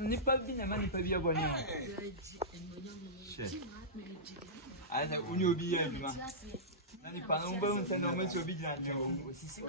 Nipa bi na ma nipa bi abɔ ne ho. Ayi sɛ wuni obi yɛ adwuma. Na nipa no mbɛ hun sɛ na ɔmo nso obi gyina nkyɛn o. Osisi o.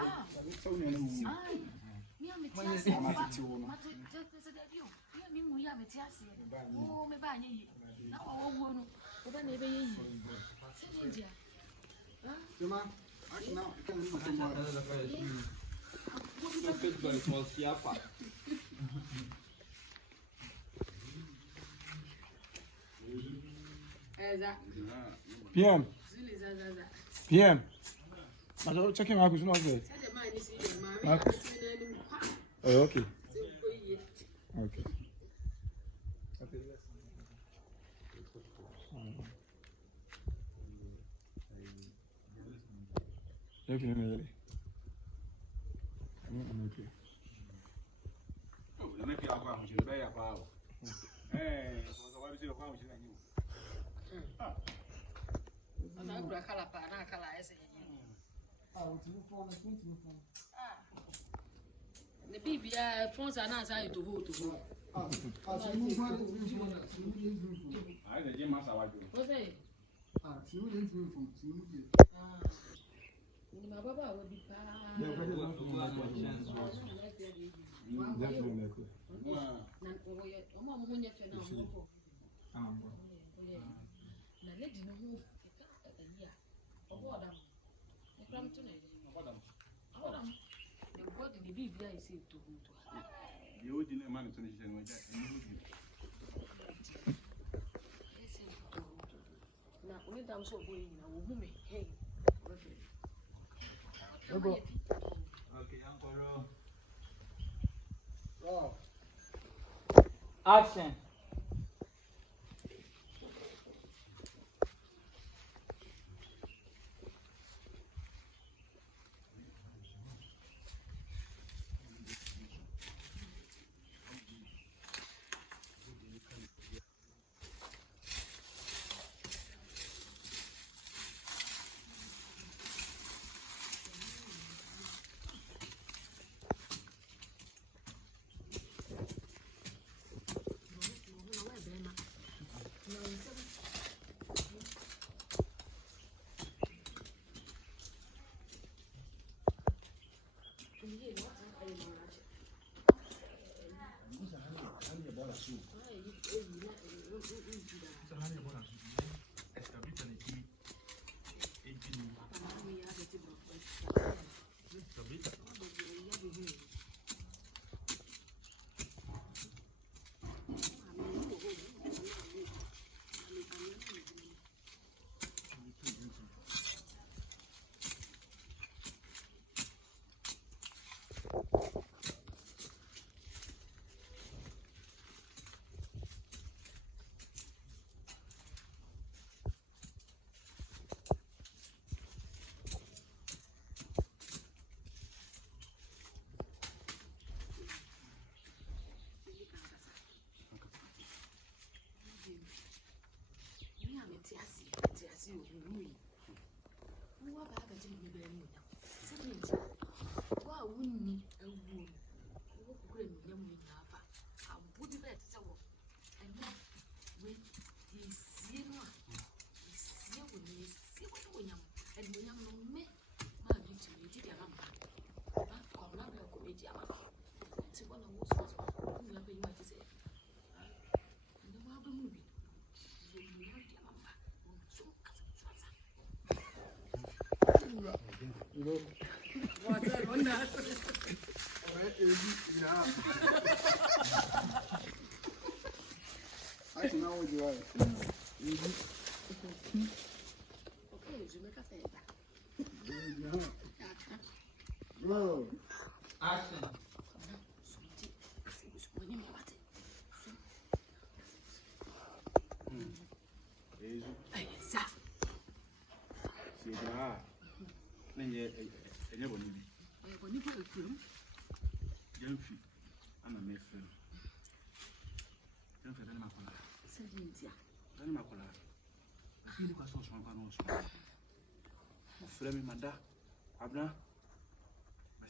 PM. PM. I'm checking Marcus. Not good. Marcus. Oh, okay. Okay. Okay, really. I'm okay. Oh, let me go out. You better go. Hey, so what is your house? I'm going to call up and I call the BBI phones are not trying to hold to hold. I didn't master what you say. My Baba will be you didn't manage to now, only time so going now, woman, hey. Okay, Uncle Roll. Action. Roll. Action.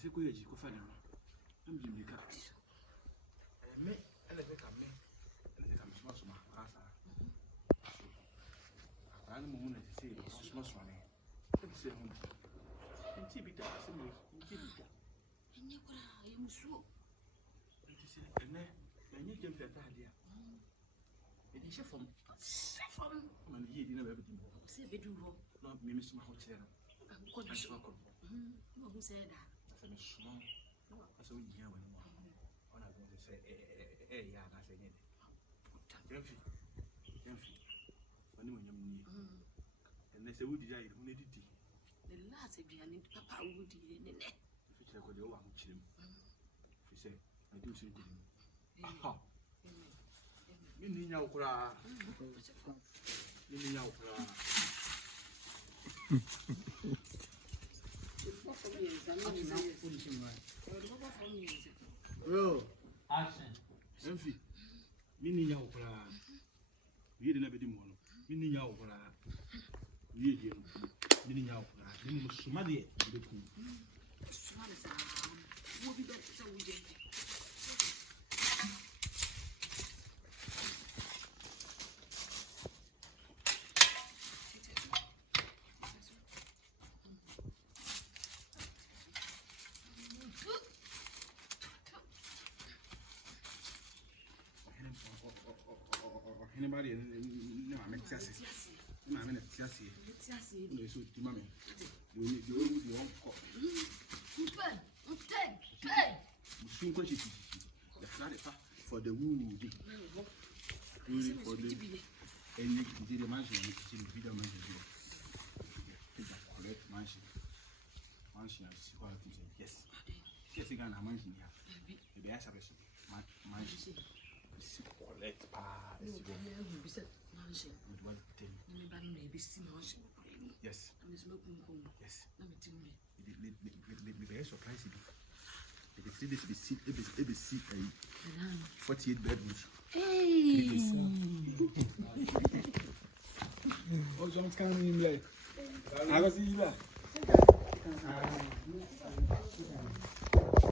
say go eji ko fa ni am bi mika me ele be ka me ele ka suma suma asa ana mo na say suma suma ne e say mo nti bi da se mo nti bi da enye kura ye musuo nti say enye jem fe ta dia e di chefom man yi di na be bi mo se be duro no me suma ho kire no ko ni so ko no hu se da asa me suma asa o yin awani mo ona go say ya na say nye yemfi wani mo nyam ni ene se wudi ya iru ne didi the last aduane papa wudi ne ne fi kire ko de o wa ho kire fi say I do so didi aha ni nya okura ni nya okura oh Action. Enfi. Mini nya okura. Wie de na bedi mo no. Mini nya okura. Wie de no. Mini nya okura. Ni mo suma de be ku. suma de sa wo bi da sa wo je Anybody no ma metiase. Ma me na tiase. No so ti ma me. You won ko. Musun ko chi. The friend for the wood. For the any did the mansion in the video mansion. Correct mansion. Mansion is quality. Yes. Yes, you can mansion here. The best of mansion. Correct. Yes. Yes. The best surprise. The see this ABC 48 bedrooms. Hey. Oh, John can't even play. I was either.